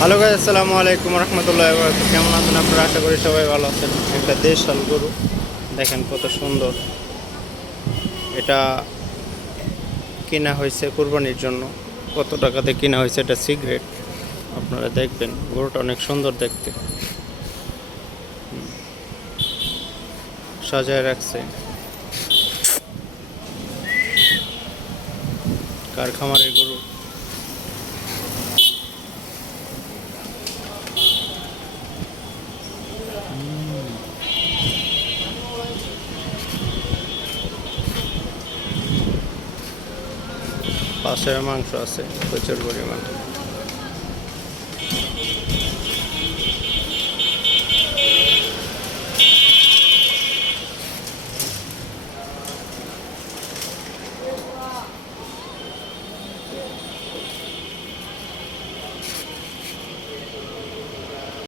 Hello guys, আসসালামু আলাইকুম রহমতুল্লাহ। কেমন আছেন আপনারা? আশা করি সবাই ভালো আছেন। একটা দেশাল গরু দেখেন কত সুন্দর। এটা কেনা হয়েছে কুরবানির জন্য। কত টাকাতে কেনা হয়েছে এটা সিক্রেট, আপনারা দেখবেন। গরুটা অনেক সুন্দর দেখতে, সাজায় রাখছে। কার খামারের গরু? পাশের মাংস আছে প্রচুর পরিমাণ।